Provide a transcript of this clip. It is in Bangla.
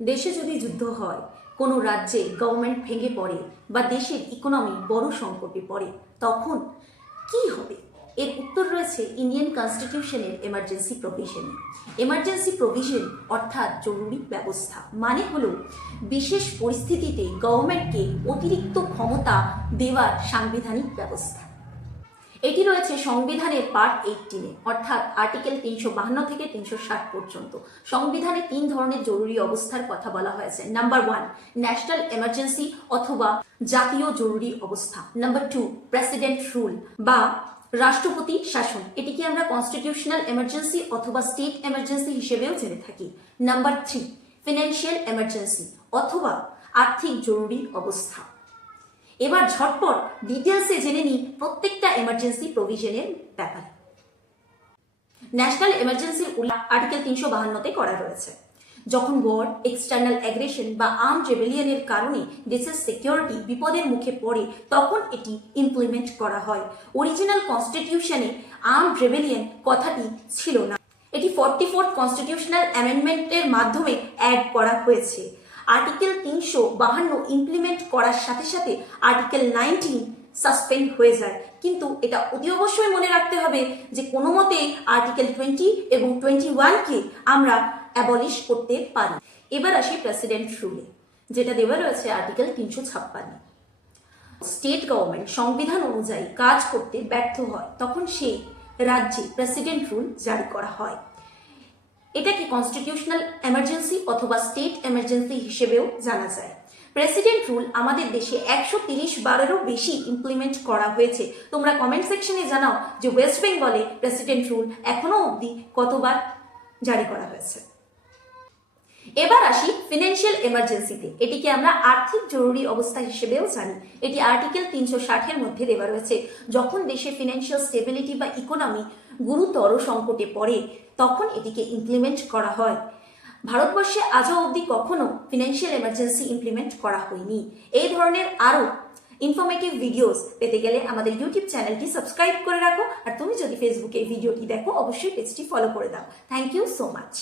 দেশে যদি যুদ্ধ হয়, কোনো রাজ্যে গভর্নমেন্ট ভেঙে পড়ে বা দেশের ইকোনমি বড় সংকটে পড়ে, তখন কি হবে? এর উত্তর রয়েছে ইন্ডিয়ান কনস্টিটিউশনের এমার্জেন্সি প্রভিশনে। এমার্জেন্সি প্রভিশন অর্থাৎ জরুরি ব্যবস্থা মানে হলো বিশেষ পরিস্থিতিতে গভর্নমেন্টকে অতিরিক্ত ক্ষমতা দেওয়ার সাংবিধানিক ব্যবস্থা। এটি রয়েছে সংবিধানের পার্ট 18-এ, অর্থাৎ আর্টিকেল 352 থেকে 360 পর্যন্ত। সংবিধানে 3 ধরনের জরুরি অবস্থার কথা বলা হয়েছে। নাম্বার 1, ন্যাশনাল এমার্জেন্সি অথবা জাতীয় জরুরি অবস্থা। নাম্বার 2, প্রেসিডেন্ট রুল বা রাষ্ট্রপতি শাসন, এটিকে আমরা কনস্টিটিউশনাল এমার্জেন্সি অথবা স্টেট এমার্জেন্সি হিসেবেও জেনে থাকি। নাম্বার 3, ফিনান্সিয়াল এমার্জেন্সি অথবা আর্থিক জরুরি অবস্থা। এবার ঝটপট ডিটেলসে জেনে নিই প্রত্যেকটা এমার্জেন্সি প্রভিশনের ব্যাপারে। ন্যাশনাল এমার্জেন্সির উল্লেখ আর্টিকেল 352-তে করা রয়েছে। যখন ওয়ার, এক্সটার্নাল অ্যাগ্রেশন বা আর্মড রেবেলিয়নের কারণে দেশের সিকিউরিটি বিপদের মুখে পড়ে, তখন এটি ইমপ্লিমেন্ট করা হয়। অরিজিনাল কনস্টিটিউশনে আর্মড রেবেলিয়ন কথাটি ছিল না, এটি 44th কনস্টিটিউশনাল অ্যামেন্ডমেন্টের মাধ্যমে অ্যাড করা হয়েছে। আর্টিকেল 352 ইমপ্লিমেন্ট করার সাথে সাথে আর্টিকেল 19 সাসপেন্ড হয়ে যায়, কিন্তু এটা অতি অবশ্যই মনে রাখতে হবে যে কোনো মতে আর্টিকেল 20 এবং 21-কে আমরা অ্যাবলিশ করতে পারি। এবার আসি প্রেসিডেন্ট রুলে, যেটা দেওয়া রয়েছে আর্টিকেল 356। স্টেট গভর্নমেন্ট সংবিধান অনুযায়ী কাজ করতে ব্যর্থ হয়, তখন সেই রাজ্যে প্রেসিডেন্ট রুল জারি করা হয়। এটাকে কনস্টিটিউশনাল এমার্জেন্সি অথবা স্টেট এমার্জেন্সি হিসেবেও জানা যায়। প্রেসিডেন্ট রুল আমাদের দেশে 130 বারেরও বেশি ইমপ্লিমেন্ট করা হয়েছে। তোমরা কমেন্ট সেকশনে জানাও যে ওয়েস্ট বেঙ্গলে প্রেসিডেন্ট রুল এখনো অবধি কতবার জারি করা হয়েছে। এবার আসি ফিনান্সিয়াল এমার্জেন্সিতে। এটিকে আমরা আর্থিক জরুরি অবস্থা হিসেবেও জানি। এটি আর্টিকেল 360-এর মধ্যে দেওয়া রয়েছে। যখন দেশে ফিনান্সিয়াল স্টেবিলিটি বা ইকোনমি গুরুতর সংকটে পড়ে, তখন এটিকে ইমপ্লিমেন্ট করা হয়। ভারতবর্ষে আজও অবধি কখনো ফিনান্সিয়াল এমার্জেন্সি ইমপ্লিমেন্ট করা হয়নি। এই ধরনের আরও ইনফরমেটিভ ভিডিওস পেতে গেলে আমাদের ইউটিউব চ্যানেলটি সাবস্ক্রাইব করে রাখো। আর তুমি যদি ফেসবুকে ভিডিওটি দেখো, অবশ্যই পেজটি ফলো করে দাও। Thank you so much.